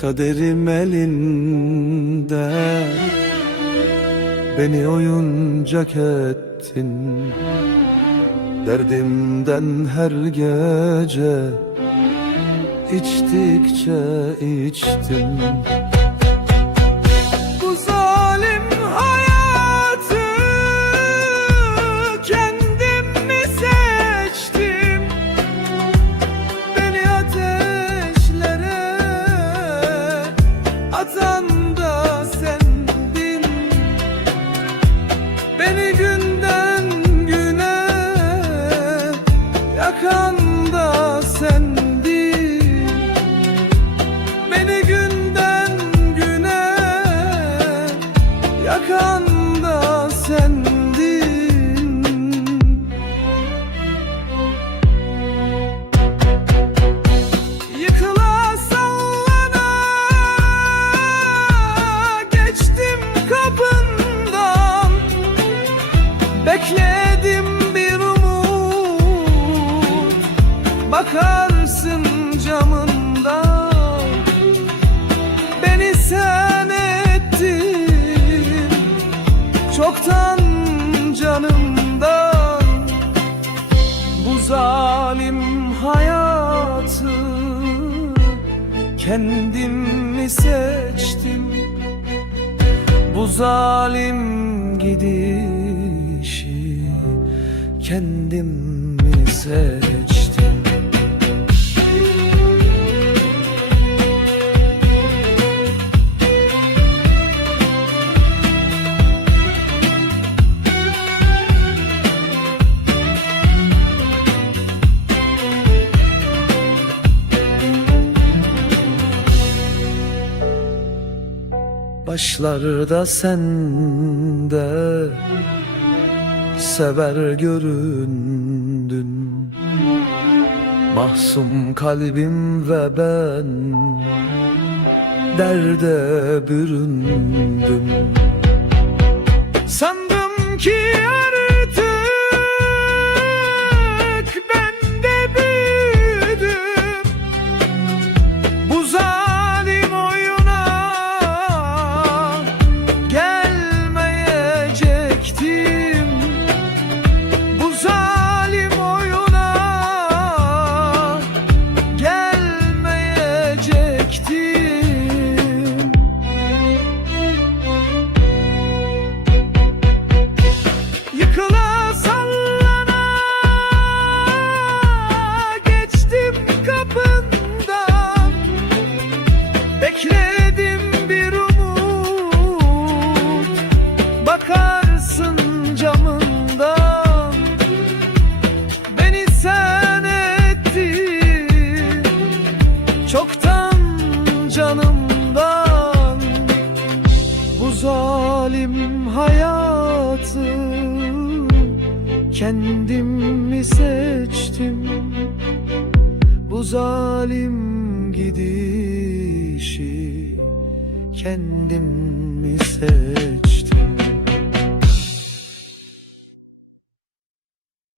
Kaderim elinde. Beni oyuncak ettin. Derdimden her gece içtikçe içtim atan Çoktan canımdan. Bu zalim hayatı Kendim mi seçtim? Bu zalim gidişi Kendim mi seçtim Başlarda sende Sever göründün. Mahzun kalbim ve ben Derde büründüm. Sandım ki Bakarsın camından. Beni sen ettin Çoktan canımdan. Bu zalim hayatı Kendim mi seçtim? Bu zalim gidişi kendim mi seçtim?